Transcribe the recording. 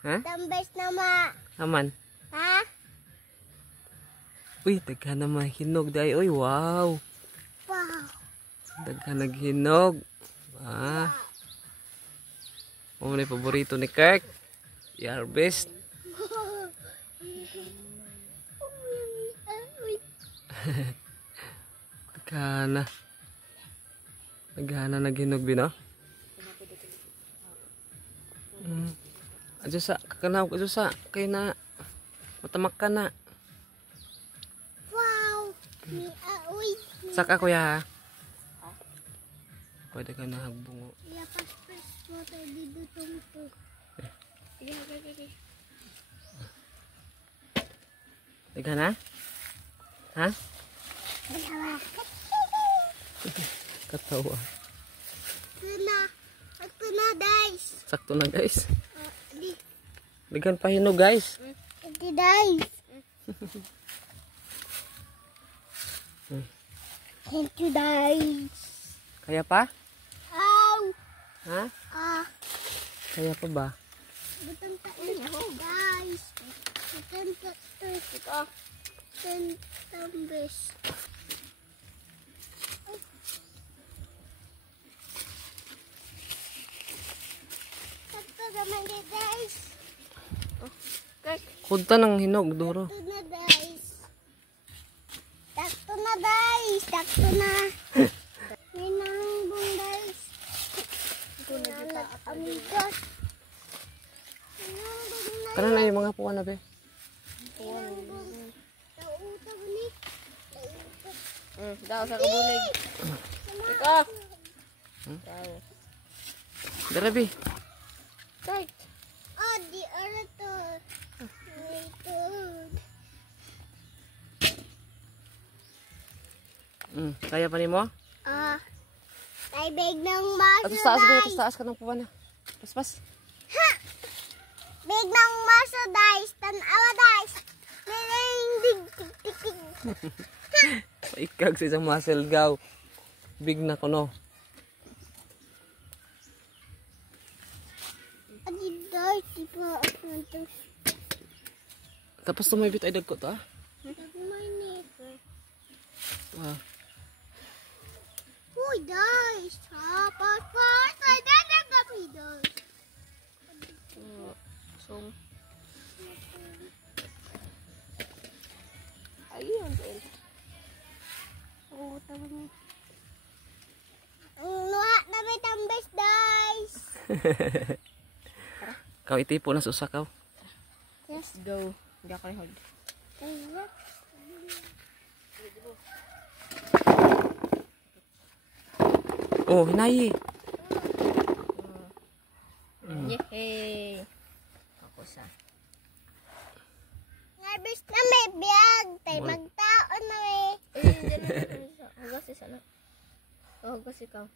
Ha? Tambes nama. Aman. Ha? Uy, daghan na mahinog day. Uy, wow. Wow. Daghan naghinog. Ah. Ano paborito ni Kirk? I-harvest. Daghan na. Daghan na naghinog bino. Adyo sa kakanaw, adyo sa kay na matamak ka na. Wow. Uy. Saka kuya. Pwede ka na hagbungo. Lapas-pas mo tayo dito tungto. Teka na? Ha? Katawa. Ito na guys. Sakto na guys. Di. Bigyan pa hinog guys. Ito guys. Thank you guys. Kaya pa? Ow. Ha? Kaya pa ba? Butang tayo guys. Butang tayo. Tambes. Sakto naman guys. Kunta ng hinog, Duro. Sakto na guys. Sakto na guys. Sakto na. May nangbong guys. Amigos. Kana na yung mga puwan na be. Tautang ni. Daw sa kabulig. Ika. Dara be. Kay. Oh, di ara to. Kaya pa ni mo? Big ng maso Atos taas be, guys. atos taas ka ng puwan na. Pas. Ha! Big ng maso guys. Tanawa guys. Tik. Ikag sa isang muscle gaw. Big na kuno. Adi guys, di pa ako nito. Tapos tumibit ay dagko to ah. Wow. Uy guys. Pas. Ay dadag kami guys. Ayun din. Oh, tabi mo. Luha na may tambes guys. Kau itipo na susa kaw. Let's go. Hindi ako hold. Oh, hinayi. Yehey. Ako sa. Nabis na may biyag. Tay magtaon na eh. Hugas si sana. Hugas ikaw.